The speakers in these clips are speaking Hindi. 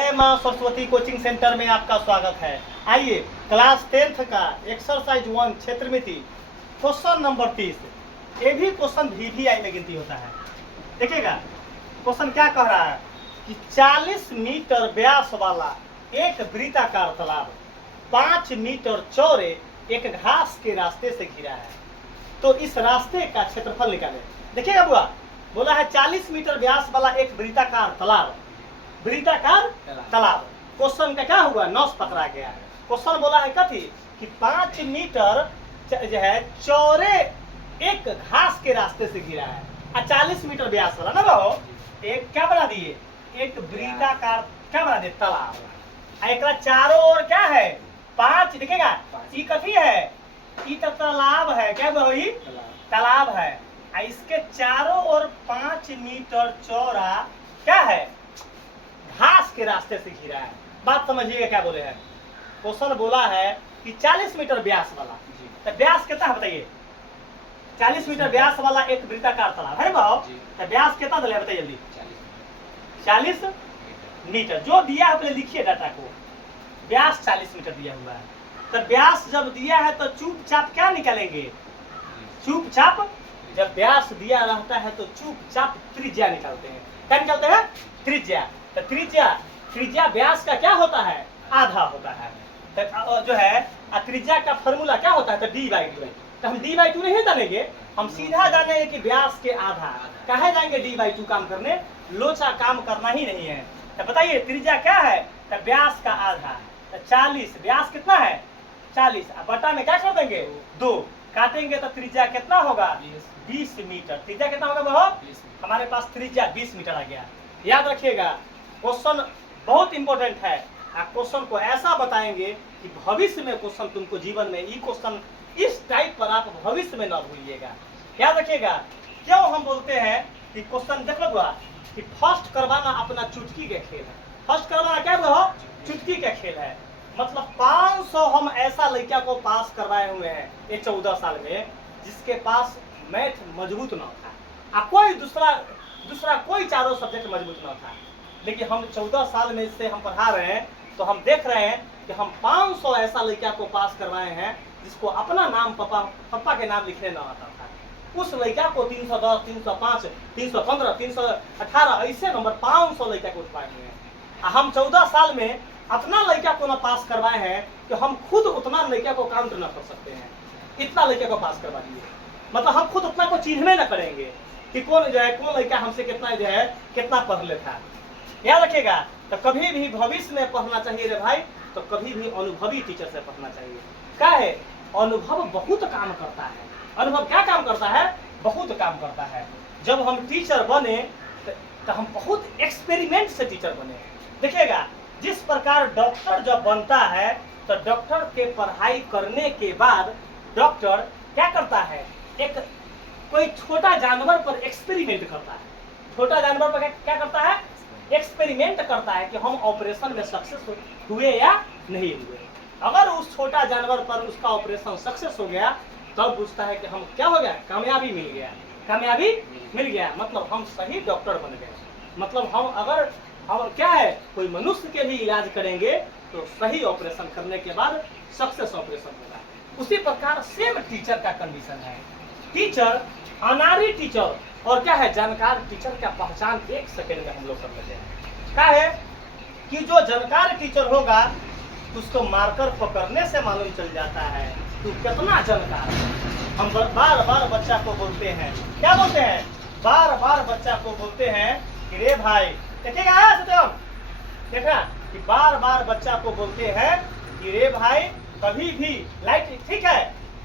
माँ सरस्वती कोचिंग सेंटर में आपका स्वागत है। आइए क्लास 10th का एक्सरसाइज 1 क्षेत्रमिति क्वेश्चन नंबर 30। ये भी क्वेश्चन VVI में गिनती होता है। देखिएगा क्वेश्चन क्या कह रहा है कि 40 मीटर व्यास वाला एक वृत्ताकार तालाब 5 मीटर चौड़े एक घास के रास्ते से घिरा है, तो इस रास्ते का क्षेत्रफल निकालें। देखिएगा बुआ, बोला है 40 मीटर व्यास वाला एक वृत्ताकार तालाब, वृत्ताकार तालाब। क्वेश्चन का क्या हुआ, नस पकड़ा गया। क्वेश्चन बोला है कथी कि 5 मीटर जो है चौड़े एक घास के रास्ते से घिरा है और 40 मीटर व्यास वाला ना रहो, एक क्या बना दिए, एक वृत्ताकार क्या बना दिए, तालाब। एक चारों ओर क्या है, 5। दिखेगा ये कथी है, ये तो तालाब है, क्या वही तालाब है। इसके चारों ओर 5 मीटर चौड़ा क्या है, घास के रास्ते से घिरा है। बात समझिएगा क्या बोले हैं। क्वेश्चन बोला है कि 40 मीटर व्यास वाला, तो व्यास कितना है बताइए, 40 मीटर व्यास वाला एक वृत्ताकार तालाब है भाव, तो व्यास कितना दिया बताइए जल्दी, 40 मीटर। जो दिया है पहले लिखिए डाटा को, व्यास 40 मीटर दिया हुआ है। तो व्यास जब दिया है तो चुपचाप क्या निकालेंगे, चुपचाप जब व्यास दिया रहता है तो चुपचाप त्रिज्या निकालते हैं। क्या निकालते हैं, त्रिज्या। तो त्रिज्या व्यास का क्या होता है, आधा होता है। तो जो है त्रिज्या का फॉर्मूला क्या होता है, तो d/2। तो हम d/2 नहीं जानेंगे, हम सीधा जानेंगे कि व्यास के आधा। कहे जाएंगे d/2 काम करने, लोचा काम करना ही नहीं है। तो बताइए त्रिज्या क्या है, तो व्यास का आधा। तो 40, व्यास कितना है 40, बटा में क्या कर देंगे 2, काटेंगे तो त्रिज्या कितना होगा 20 मीटर। त्रिज्या कितना होगा वो, हमारे पास त्रिज्या 20 मीटर आ गया। याद रखिएगा क्वेश्चन बहुत इंपॉर्टेंट है। क्वेश्चन को ऐसा बताएंगे कि भविष्य में क्वेश्चन तुमको जीवन में ये क्वेश्चन इस टाइप पर आप भविष्य में ना भूलिएगा। याद रखिएगा क्यों हम बोलते हैं कि क्वेश्चन देख लो कि फर्स्ट करवाना अपना चुटकी के खेल है। फर्स्ट करवाना क्या हो, चुटकी का खेल है। मतलब 500 हम ऐसा लड़का को पास करवाए हुए हैं ये 14 साल में जिसके पास मैथ मजबूत ना था, कोई दूसरा कोई चारों सब्जेक्ट मजबूत ना था। लेकिन हम 14 साल में इससे हम पढ़ा रहे हैं तो हम देख रहे हैं कि हम 500 ऐसा लड़का को पास करवाए हैं जिसको अपना नाम पापा के नाम लिखने ना आता था। उस लड़का को 310, 305, 315, 318 ऐसे नंबर 500 लड़का को उठवाए हुए हैं। हम 14 साल में अपना लड़का को ना पास करवाए हैं कि हम खुद उतना लड़का को काउंट ना कर सकते हैं। इतना लड़का को पास करवा दिए, मतलब हम खुद उतना को चिन्हने न करेंगे कि कौन जो है कौन लड़का हमसे कितना जो है कितना पढ़ लेता है। याद रखिएगा, तो कभी भी भविष्य में पढ़ना चाहिए रे भाई, तो कभी भी अनुभवी टीचर से पढ़ना चाहिए। क्या है, अनुभव बहुत काम करता है। अनुभव क्या काम करता है, बहुत काम करता है। जब हम टीचर बने तो हम बहुत एक्सपेरिमेंट से टीचर बने। देखिएगा जिस प्रकार डॉक्टर जब बनता है तो डॉक्टर के पढ़ाई करने के बाद डॉक्टर क्या करता है, एक कोई छोटा जानवर पर एक्सपेरिमेंट करता है। छोटा जानवर पर क्या करता है, एक्सपेरिमेंट करता है कि हम ऑपरेशन में सक्सेस हुए या नहीं हुए। अगर उस छोटा जानवर पर उसका ऑपरेशन सक्सेस हो गया तब पूछता है कि हम क्या हो गया, कामयाबी मिल गया, कामयाबी मिल गया, मतलब हम सही डॉक्टर बन गए। मतलब हम अगर हम क्या है कोई मनुष्य के भी इलाज करेंगे तो सही ऑपरेशन करने के बाद सक्सेस ऑपरेशन होगा। उसी प्रकार सेम टीचर का कंडीशन है। टीचर, अनारी टीचर और क्या है जानकार टीचर का पहचान 1 सेकेंड में हम लोग कर लेते हैं। क्या है कि जो जानकार टीचर होगा उसको मार्कर पकड़ने से मालूम चल जाता है तू कितना जानकार है। हम बार बार बच्चा को बोलते हैं, क्या बोलते हैं, बार बार बच्चा को बोलते हैं कि रे भाई, देखिएगा सत्यम, देखा कि बार बार बच्चा को बोलते हैं कि रे भाई कभी भी लाइट ठीक है।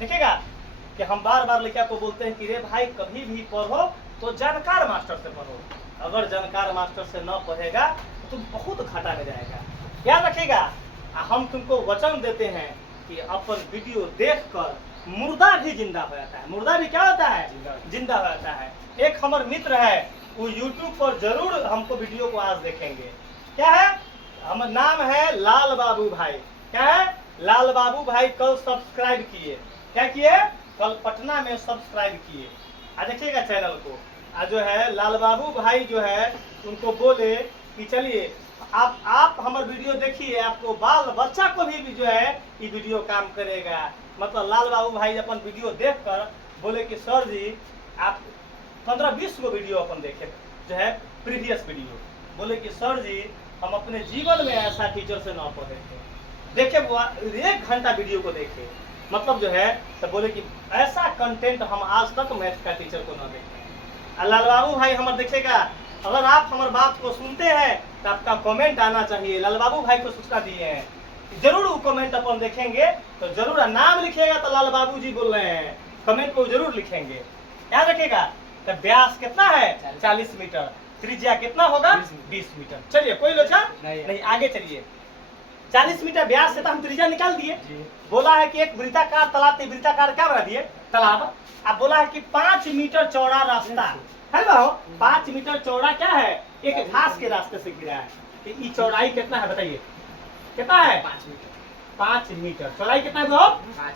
देखिएगा कि हम बार बार लड़का को बोलते हैं कि रे भाई कभी भी पढ़ो तो जानकार मास्टर से पढ़ो। अगर जानकार मास्टर से न पढ़ेगा तो तुम बहुत घाटा में जाएगा। याद रखिएगा, हम तुमको वचन देते हैं कि अपन वीडियो देखकर मुर्दा भी जिंदा हो जाता है। मुर्दा भी क्या होता है, जिंदा हो जाता है। एक हमारे मित्र है वो YouTube पर जरूर हमको वीडियो को आज देखेंगे। क्या है, हमारा नाम है लाल बाबू भाई। क्या है, लाल बाबू भाई कल सब्सक्राइब किए, क्या किए, कल पटना में सब्सक्राइब किए। देखिएगा चैनल को। जो है लाल बाबू भाई जो है उनको बोले कि चलिए आप हमारे वीडियो देखिए, आपको बाल बच्चा को भी जो है ये वीडियो काम करेगा। मतलब लाल बाबू भाई अपन वीडियो देखकर बोले कि सर जी आप 15-20 को वीडियो अपन देखे जो है प्रीवियस वीडियो, बोले कि सर जी हम अपने जीवन में ऐसा टीचर से ना पढ़े थे, देखे वो 1 घंटा वीडियो को देखे, मतलब जो है तो बोले कि ऐसा कंटेंट हम आज तक मैथ का टीचर को ना देखे। लाल बाबू भाई हमारे देखेगा, अगर आप हमारे बात को सुनते हैं तो आपका कमेंट आना चाहिए। लाल बाबू भाई को सूचना दिए हैं, जरूर वो कमेंट अपन देखेंगे तो जरूर नाम लिखिएगा तो लाल बाबू जी बोल रहे हैं, कमेंट को जरूर लिखेंगे। याद रखिएगा। तो व्यास कितना है 40 मीटर, त्रिज्या कितना होगा 20 मीटर। चलिए कोई लोचा नहीं, आगे चलिए। 40 मीटर व्यास से तो हम त्रिज्या निकाल दिए। बोला है कि एक वृत्ताकार तालाब, वृत्ताकार क्या बना दिए तालाब। अब बोला है कि 5 मीटर चौड़ा रास्ता है ना, 5 मीटर चौड़ा क्या है, एक घास के रास्ते से गिरा है। ये चौड़ाई कितना है बताइए, कितना है 5 मीटर चौड़ाई कितना है वो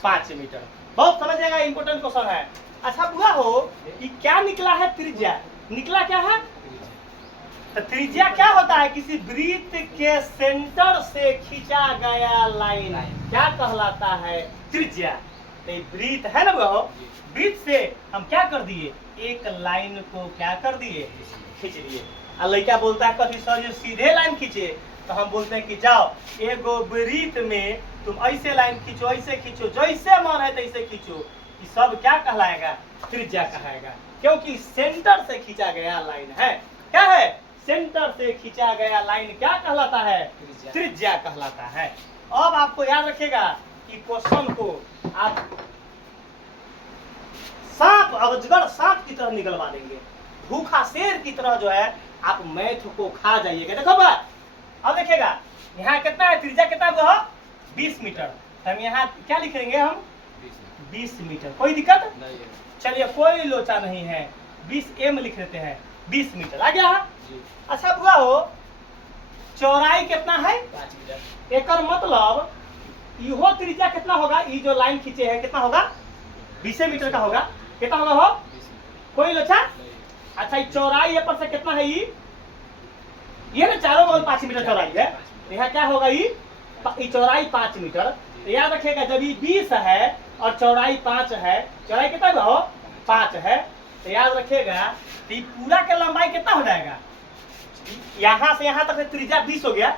5 मीटर। बहुत समझिएगा, इंपोर्टेंट क्वेश्चन है। अच्छा बुआ हो ये क्या निकला है त्रिज्या, निकला क्या है तो त्रिज्या क्या होता है, किसी वृत्त के सेंटर से खींचा गया लाइन क्या कहलाता है त्रिज्या। तो वृत्त है ना बुआ, वृत्त से हम क्या कर दिए, एक लाइन को क्या कर दिए खींच दिए। और लड़का बोलता है कभी सर ये सीधे लाइन खींचे, तो हम बोलते हैं कि जाओ एगो वृत्त में तुम ऐसे लाइन खींचो, ऐसे खींचो, जैसे मन है तैसे खींचो, ये सब क्या कहलाएगा त्रिज्या कहेगा, क्योंकि सेंटर से खींचा गया लाइन है। क्या है, सेंटर से खींचा गया लाइन क्या कहलाता है त्रिज्या कहलाता है। अब आपको याद रखिएगा कि क्वेश्चन को आप सांप अजगर सांप की तरह निकलवा देंगे, भूखा शेर की तरह जो है आप मैथ को खा जाइएगा। देखो बा, अब देखिएगा यहाँ कितना है त्रिज्या कितना है 20 मीटर, हम यहाँ क्या लिखेंगे हम 20 मीटर, कोई दिक्कत नहीं। चलिए कोई लोचा नहीं है, 20 m लिख लेते हैं, 20 मीटर आ गया है। अच्छा बुआ हो चौड़ाई कितना है 5 मीटर, एक मतलब इहो त्रिज्या कितना होगा, ये जो लाइन खींचे है कितना होगा 20 मीटर का होगा, कितना होगा हो कोई लोचा। अच्छा ये चौड़ाई ये पर से कितना है, ये ना चारों बगल 5 मीटर चौड़ाई है, यहाँ क्या होगा ये चौड़ाई 5 मीटर। तो याद रखिएगा जब ये 20 है और चौड़ाई 5 है, चौड़ाई कितना हो 5 है, तो याद रखिएगा तो ये पूरा का लंबाई कितना हो जाएगा, यहाँ से यहाँ तक त्रिज्या 20 हो गया,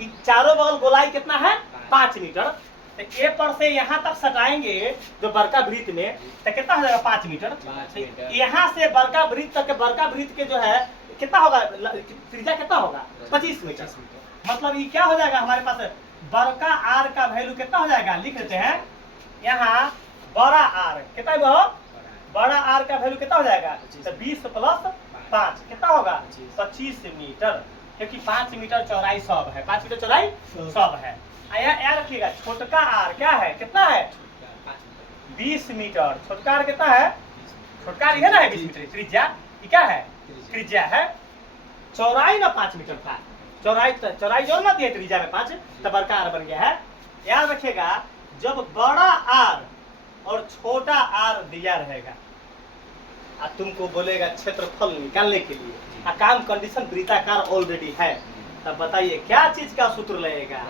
ये चारों बगल गोलाई कितना है 5 मीटर। तो ए पर से यहाँ तक सटाएंगे जो बड़का वृत्त में तो कितना हो जाएगा 5 मीटर। यहाँ से बड़का वृत्त तक, बड़का वृत्त के जो है कितना होगा त्रिज्या कितना होगा 25 मीटर। मतलब ये क्या हो जाएगा हमारे पास बड़का आर का वैल्यू कितना हो जाएगा, लिख लेते हैं यहाँ बड़ा आर कितना है, बड़ा आर का वैल्यू कितना हो जाएगा तो 20 + 5 कितना होगा 25 मीटर, क्योंकि 5 मीटर चौड़ाई सब है, 5 मीटर चौड़ाई सब है। याद रखिएगा छोटका आर क्या है, कितना है 20 मीटर, छोटका आर कितना है, छोटका आर है ना 20 मीटर, त्रिज्या ये क्या है त्रिज्या है, चौड़ाई ना 5 मीटर था, चौड़ाई जो ना दिया त्रिज्या में 5 तो बड़का आर बन गया है। याद रखिएगा जब बड़ा आर और छोटा आर दिया रहेगा और तुमको बोलेगा क्षेत्रफल निकालने के लिए, काम कंडीशन वृत्ताकार ऑलरेडी है, तब बताइए क्या चीज का सूत्र लगेगा,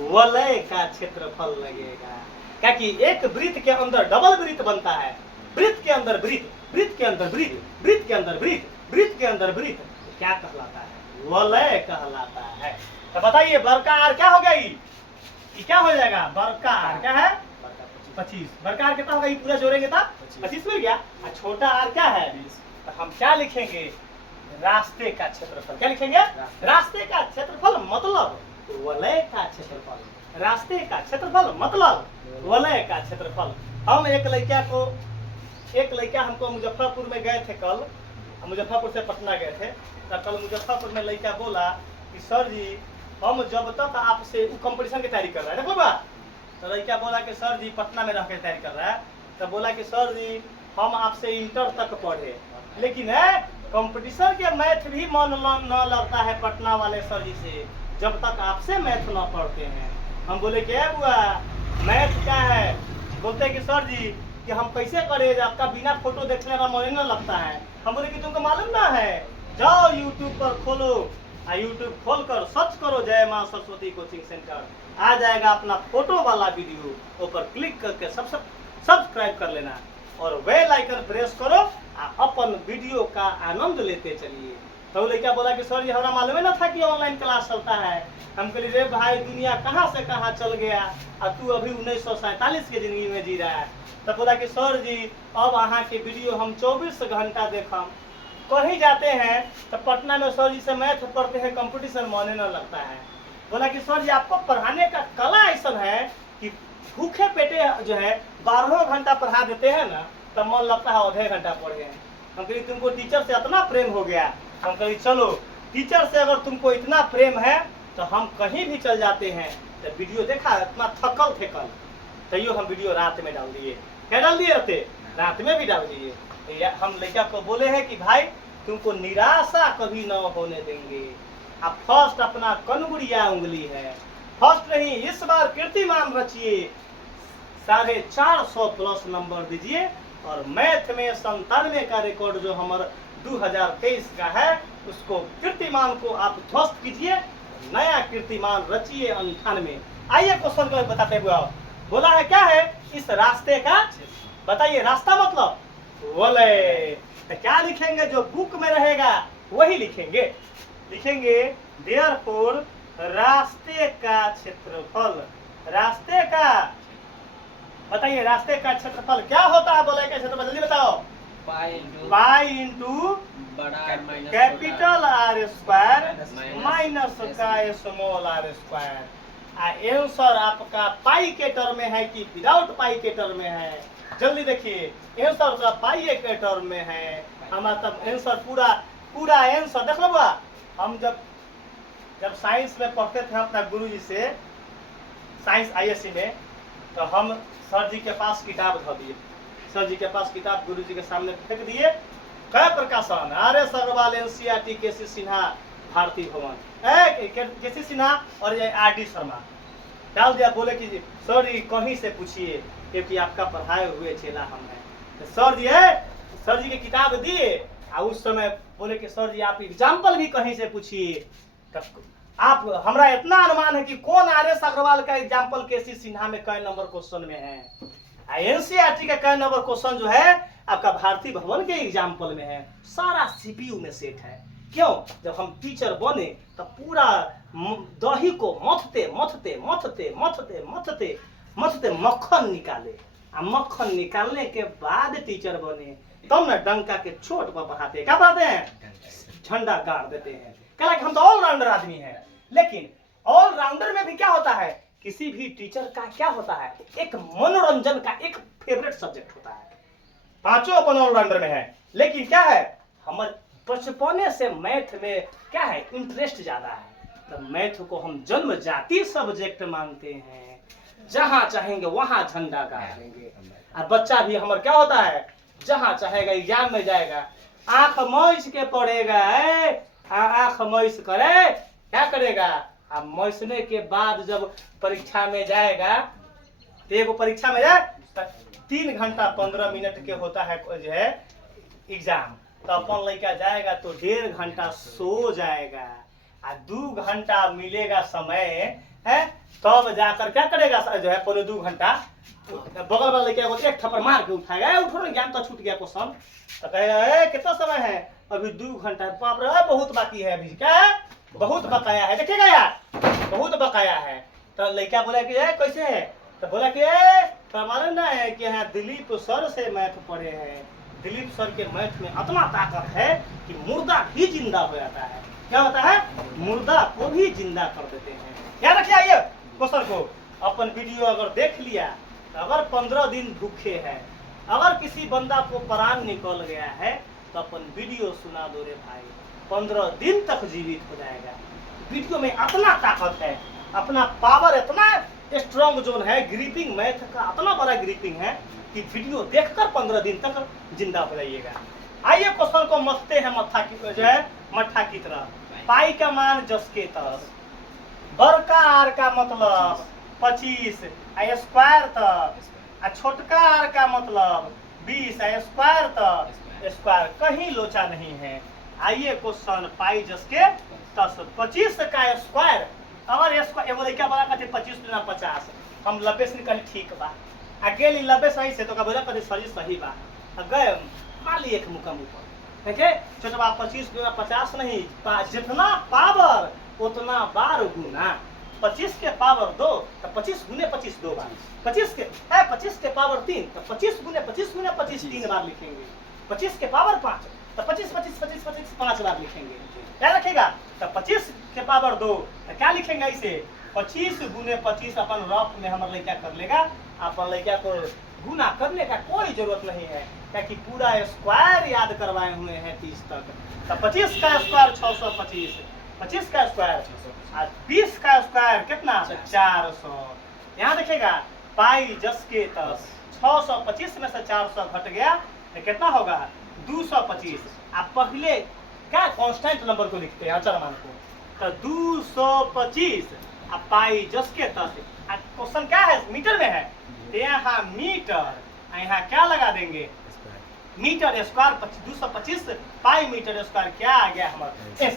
वलय का क्षेत्रफल लगेगा। क्या कि एक वृत्त के अंदर डबल वृत्त बनता है, वृत्त के अंदर वृत्त, वृत्त के अंदर वृत्त, वृत्त के अंदर वृत्त, वृत्त के अंदर वृत्त, क्या कहलाता है वलय कहलाता है। तो बताइए बड़का आर क्या होगा, ये क्या हो जाएगा बड़का आर क्या है 25, बड़का आर कितना होगा, ये पूरा जोड़ेंगे तब 25 मिल गया, और छोटा आर क्या है 20। तो हम क्या लिखेंगे रास्ते का क्षेत्रफल, क्या लिखेंगे रास्ते का क्षेत्रफल मतलब वलय का क्षेत्रफल, रास्ते का क्षेत्रफल मतलब वलय का क्षेत्रफल। हम एक लड़का हमको मुजफ्फरपुर में गए थे कल, मुजफ्फरपुर से पटना गए थे, तो कल मुजफ्फरपुर में लड़का बोला कि सर जी हम जब तक आपसे कंपटीशन की तैयारी कर रहा है, देखो बा, तो लड़का बोला कि सर जी पटना में रह कर तैयारी कर रहा है, तो बोला कि सर जी हम आपसे इंटर तक पढ़े, लेकिन है कंपटीशन के मैथ भी मन न लगता है पटना वाले सर जी से, जब तक आपसे मैथ न पढ़ते हैं। हम बोले कि बुआ मैथ क्या है, बोलते हैं कि सर जी कि हम कैसे करें, आपका बिना फोटो देखने का मन न लगता है। हम बोले कि तुमको मालूम ना है, जाओ यूट्यूब पर खोलो, यूट्यूब खोलकर सर्च करो जय मां सरस्वती कोचिंग सेंटर, आ जाएगा अपना फोटो वाला वीडियो, ऊपर क्लिक करके सब्सक्राइब कर लेना और बेल आइकन प्रेस करो, अपन वीडियो का आनंद लेते चलिए। तो लड़का बोला कि सर जी हमारा मालूम ही ना था कि ऑनलाइन क्लास चलता है। हम कहली रे भाई दुनिया कहाँ से कहाँ चल गया और तू अभी 1947 के जिंदगी में जी रहा है। तो बोला कि सर जी अब अहाँ के वीडियो हम 24 घंटा देखम, कहीं जाते हैं तो पटना में सर जी से मैथ पढ़ते हैं, कंपटीशन माने न लगता है। बोला कि सर जी आपको पढ़ाने का कला ऐसा है कि भूखे पेटे जो है 12 घंटा पढ़ा देते हैं ना, तब मन लगता है आधे घंटा पढ़े हैं। हम कही तुमको टीचर से इतना प्रेम हो गया, हम कही चलो टीचर से अगर तुमको इतना प्रेम है तो हम कहीं भी चल जाते हैं। तो वीडियो देखा इतना थकल थेकल, तैयो हम वीडियो रात में डाल दिए। क्या डाल दिए रहते? रात में भी डाल दिए। तो हम लड़का को बोले हैं कि भाई तुमको निराशा कभी न होने देंगे। अब फर्स्ट अपना कनगुड़िया उंगली है, फर्स्ट नहीं इस बार कीर्तिमान रचिए, 450 प्लस नंबर दीजिए और मैथ में 97 का रिकॉर्ड जो हमारा 2023 का है उसको कीर्तिमान को आप ध्वस्त कीजिए, नया कीर्तिमान रचिए 98। आइए क्वेश्चन को बताते हुए आओ। बोला है क्या है इस रास्ते का, बताइए रास्ता मतलब बोले तो क्या लिखेंगे, जो बुक में रहेगा वही लिखेंगे। लिखेंगे देयरफॉर रास्ते का क्षेत्रफल, रास्ते का, बताइए रास्ते का क्षेत्रफल क्या होता है? बोले क्या क्षेत्रफल जल्दी बताओ। Pi into capital R square minus का स्मॉल आर स्क्वायर। आंसर आपका पाई के टर्म में है कि विदाउट पाई के टर्म में है? जल्दी देखिए आंसर का पाई के टर्म में है। हमारा तब आंसर पूरा आंसर देख लो बा। हम जब साइंस में पढ़ते थे अपना गुरुजी से, साइंस आईएससी में, तो हम सर जी के पास किताब धो दिए, सर जी के पास किताब गुरुजी के सामने फेंक दिए। क्या प्रकाशन? RS अग्रवाल NCERT केसी सिन्हा भारती भवन, केसी सिन्हा और ये RD शर्मा डाल दिया। बोले कि सर जी कहीं से पूछिए क्योंकि आपका पढ़ाए हुए चेला हम हैं। तो सर जी की किताब दिए और उस समय बोले कि सर जी आप एग्जाम्पल भी कहीं से पूछिए। तब आप हमरा इतना अनुमान है कि कौन RS अग्रवाल का एग्जाम्पल केसी सिन्हा में कई नंबर क्वेश्चन में है। NCERT का कई नंबर क्वेश्चन जो है आपका भारती भवन के एग्जाम्पल में है। सारा CPU में सेट है। क्यों? जब हम टीचर बने तो पूरा दही को मथते मक्खन निकाले, और मक्खन निकालने के बाद टीचर बने, तब ना डंका के चोट पर पढ़ाते हैं। क्या पढ़ाते हैं? झंडा गाड़ देते हैं। क्या हम तो ऑलराउंडर आदमी हैं। लेकिन ऑलराउंडर में भी क्या होता है, किसी भी टीचर का क्या होता है, एक मनोरंजन का एक फेवरेट सब्जेक्ट होता है। पांचों अपन ऑलराउंडर में है, लेकिन क्या है हमारे बचपने से मैथ में क्या है इंटरेस्ट ज्यादा है। तो मैथ को हम जन्म जाति सब्जेक्ट मानते हैं, जहां चाहेंगे वहां झंडा गाड़ देंगे। और बच्चा भी हमारा क्या होता है, जहां चाहेगा एग्जाम में जाएगा, आंख मोइस के पढ़ेगा, आंख मोइस करे क्या करेगा। अब मोइसने के बाद जब परीक्षा में जाएगा, तो एगो परीक्षा में जाए 3 घंटा 15 मिनट के होता है जो है एग्जाम, तो अपन लड़का जाएगा तो 1.5 घंटा सो जाएगा और 2 घंटा मिलेगा समय है, तब जाकर क्या करेगा जो है 1.5 घंटा बगल वाले लड़के को एक थप्पड़ मार के उठाएगा, उठो ना ज्ञान तो छूट गया क्वेश्चन। तो कहेगा कितना समय है? अभी 2 घंटा। बाप रे बहुत बाकी है, अभी क्या है बहुत बकाया है, देखिएगा यार बहुत बकाया है। तो लड़का बोला कि कैसे है? तो बोला कि तो मालूम ना है कि यहाँ दिलीप सर से मैथ पढ़े हैं, दिलीप सर के मैथ में इतना ताकत है कि मुर्दा भी जिंदा हो जाता है। क्या होता है? मुर्दा को भी जिंदा कर देते हैं। याद रखिए आइए क्वेश्चन को। अपन वीडियो अगर देख लिया, अगर 15 दिन भूखे हैं, अगर किसी बंदा को प्राण निकल गया है, तो अपन वीडियो सुना दो रे भाई, 15 दिन तक जीवित हो जाएगा। वीडियो में इतना ताकत है, अपना पावर इतना स्ट्रॉन्ग जोन है, ग्रिपिंग मैथ का इतना बड़ा ग्रिपिंग है कि वीडियो देखकर 15 दिन तक जिंदा हो जाइएगा। आइए क्वेश्चन को मथते हैं मत्था की जो है मट्ठा की तरह। पाई का मान 10 के 10, बड़का आर का मतलब 25 स्क्वायर तक, छोटका आर का मतलब 20 स्क्वायर तक, स्क्वायर कहीं लोचा नहीं है। आइए क्वेश्चन पाई 10 के तो 25 का स्क्वायर अगर एगो लड़का बड़ा कहते 25 दूना 50 हम 90 से निकली ठीक बा आगे 90 सही से तो का बोला कहते सही सही बा गए मार लिए एक मुका मुंह पर देखे छोटा 25 दूना 50 नहीं जितना पावर उतना बार गुना 25 के पावर 2 तो 25 गुने 25 2 बार 25 के पावर 3 तो 25 गुने 25 3 बार लिखेंगे 25 के पावर 5 तो 25 5 बार लिखेंगे क्या रखेगा तो 25 के पावर 2 तो क्या लिखेंगे इसे 25 गुने 25 अपन रफ में हमारा लड़का कर लेगा अपन लड़का को गुना करने का कोई जरूरत नहीं है क्योंकि पूरा स्क्वायर याद करवाए हुए हैं 30 तक तो 25 का स्क्वायर 625 25 का स्क्वायर 20 का स्क्वायर कितना 400 यहाँ देखिएगा पाई जस के तस 625 में से 400 घट गया तो कितना होगा 225 आप पहले क्या कांस्टेंट नंबर को लिखते हैं अचर मान को तो 225 अब पाई जस के तस क्वेश्चन क्या है मीटर में है तो यहाँ मीटर यहाँ क्या लगा देंगे metre square 225 pi metre square क्या आ गया हमारा